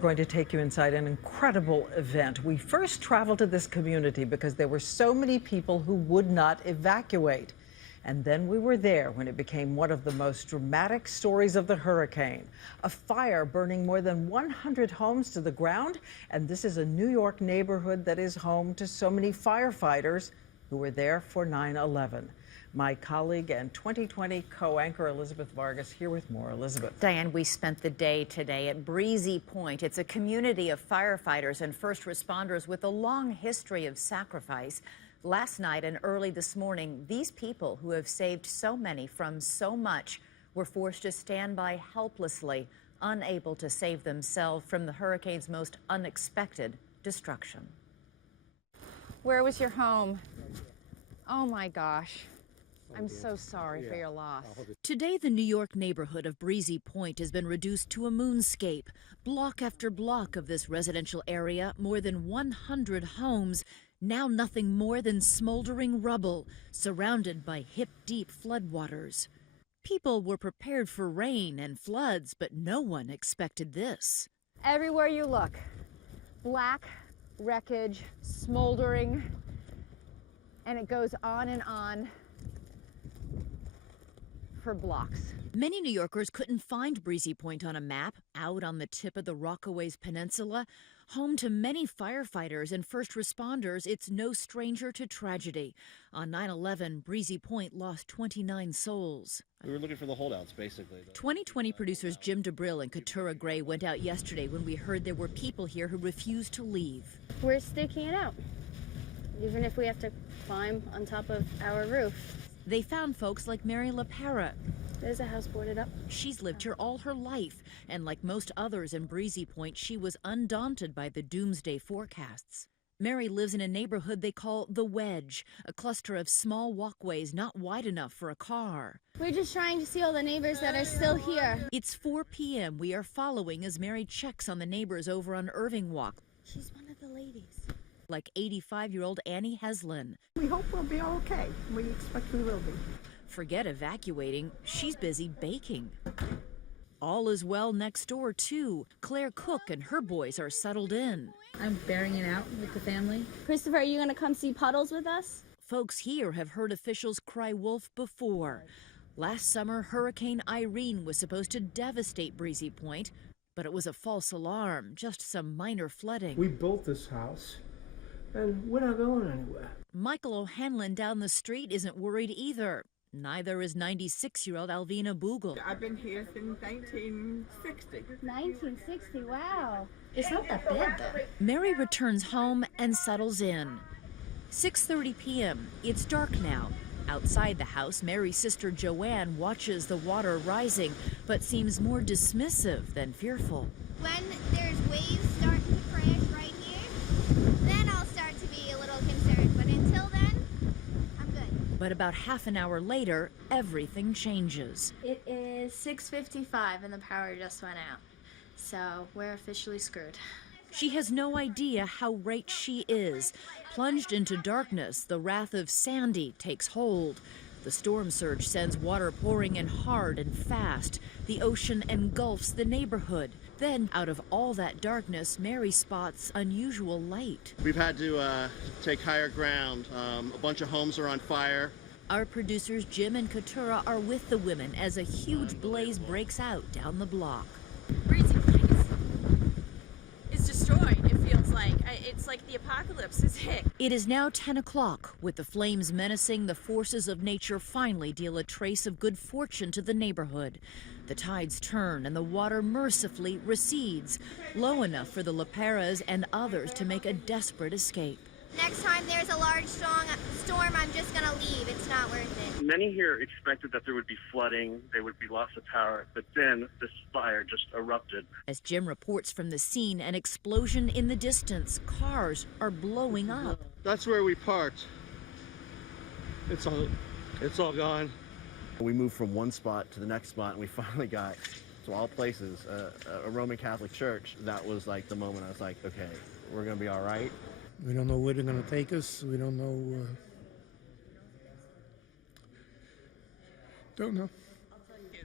going to take you inside an incredible event. We first traveled to this community because there were so many people who would not evacuate. And then we were there when it became one of the most dramatic stories of the hurricane. A fire burning more than 100 homes to the ground. And this is a New York neighborhood that is home to so many firefighters who were there for 9/11. My colleague and 2020 co-anchor Elizabeth Vargas here with more. Elizabeth. Diane, we spent the day today at Breezy Point. It's a community of firefighters and first responders with a long history of sacrifice. Last night and early this morning, these people who have saved so many from so much were forced to stand by helplessly, unable to save themselves from the hurricane's most unexpected destruction. Where was your home? Oh my gosh. I'm so sorry for your loss. Today, the New York neighborhood of Breezy Point has been reduced to a moonscape. Block after block of this residential area, more than 100 homes, now nothing more than smoldering rubble, surrounded by hip-deep floodwaters. People were prepared for rain and floods, but no one expected this. Everywhere you look, black wreckage, smoldering, and it goes on for blocks. Many New Yorkers couldn't find Breezy Point on a map. Out on the tip of the Rockaways Peninsula, home to many firefighters and first responders, it's no stranger to tragedy. On 9/11, Breezy Point lost 29 souls. We were looking for the holdouts, basically. 2020 producers Jim DeBrill and Katura Gray went out yesterday when we heard there were people here who refused to leave. We're sticking it out, even if we have to climb on top of our roof. They found folks like Mary LaPera. There's a house boarded up. She's lived here all her life, and like most others in Breezy Point, she was undaunted by the doomsday forecasts. Mary lives in a neighborhood they call The Wedge, a cluster of small walkways not wide enough for a car. We're just trying to see all the neighbors that are still here. It's 4 p.m. We are following as Mary checks on the neighbors over on Irving Walk. She's one of the ladies. Like 85-year-old Annie Heslin. We hope we'll be okay. We expect we will be. Forget evacuating, she's busy baking. All is well next door, too. Claire Cook and her boys are settled in. I'm bearing it out with the family. Christopher, are you going to come see puddles with us? Folks here have heard officials cry wolf before. Last summer, Hurricane Irene was supposed to devastate Breezy Point, but it was a false alarm, just some minor flooding. We built this house, and we're not going anywhere. Michael O'Hanlon down the street isn't worried either. Neither is 96-year-old Alvina Bogle. I've been here since 1960. 1960, wow. It's not that bad, though. Mary returns home and settles in. 6:30 p.m. It's dark now. Outside the house, Mary's sister Joanne watches the water rising, but seems more dismissive than fearful. When there's waves starting to crash right here, then I'll start to be a little concerned. But until then, I'm good. But about half an hour later, everything changes. It is 6:55 and the power just went out. So we're officially screwed. She has no idea how right she is. Plunged into darkness, the wrath of Sandy takes hold. The storm surge sends water pouring in hard and fast. The ocean engulfs the neighborhood. Then, out of all that darkness, Mary spots unusual light. We've had to take higher ground. A bunch of homes are on fire. Our producers Jim and Katura are with the women as a huge blaze breaks out down the block. Breezy Point is destroyed, it feels like. It's like the apocalypse is hit. It is now 10 o'clock. With the flames menacing, the forces of nature finally deal a trace of good fortune to the neighborhood. The tides turn and the water mercifully recedes, low enough for the LaPeras and others to make a desperate escape. Next time there's a large storm, I'm just going to leave. It's not worth it. Many here expected that there would be flooding, there would be loss of power, but then this fire just erupted. As Jim reports from the scene, an explosion in the distance. Cars are blowing up. That's where we parked. It's all gone. We moved from one spot to the next spot, and we finally got, to all places, a Roman Catholic church. That was like the moment I was like, okay, we're going to be all right. We don't know where they're going to take us. We don't know. Don't know.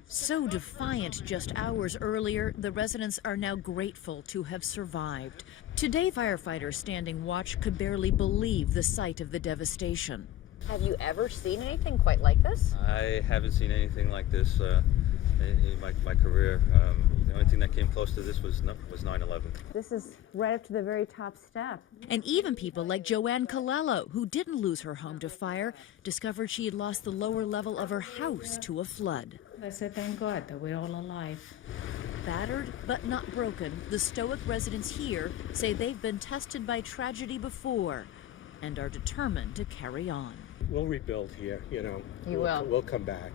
So defiant just hours earlier, the residents are now grateful to have survived. Today, firefighters standing watch could barely believe the sight of the devastation. Have you ever seen anything quite like this? I haven't seen anything like this in my career. The only thing that came close to this was 9/11. This is right up to the very top step. And even people like Joanne Colello, who didn't lose her home to fire, discovered she had lost the lower level of her house to a flood. I said, thank God that we're all alive. Battered but not broken, the stoic residents here say they've been tested by tragedy before and are determined to carry on. We'll rebuild here, you know. You will. We'll come back.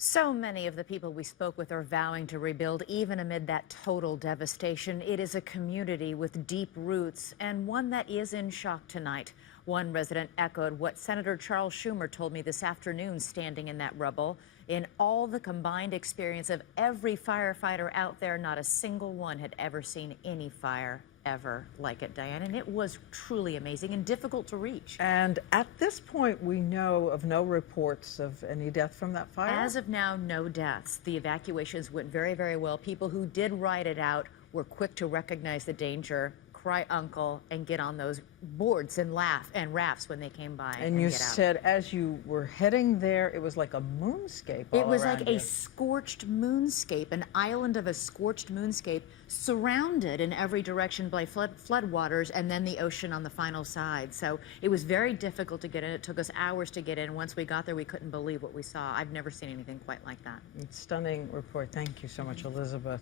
So many of the people we spoke with are vowing to rebuild even amid that total devastation. It is a community with deep roots and one that is in shock tonight. One resident echoed what Senator Charles Schumer told me this afternoon standing in that rubble. In all the combined experience of every firefighter out there, not a single one had ever seen any fire ever like it, Diane, and it was truly amazing and difficult to reach. And at this point, we know of no reports of any death from that fire? As of now, no deaths. The evacuations went very, very well. People who did ride it out were quick to recognize the danger, cry uncle, and get on those boards and laugh and rafts when they came by. And you get out. said as you were heading there, it was like a moonscape all It was around like you. a scorched moonscape, an island of a scorched moonscape, surrounded in every direction by floodwaters, and then the ocean on the final side. So it was very difficult to get in. It took us hours to get in. Once we got there, we couldn't believe what we saw. I've never seen anything quite like that. Stunning report. Thank you so much, Elizabeth.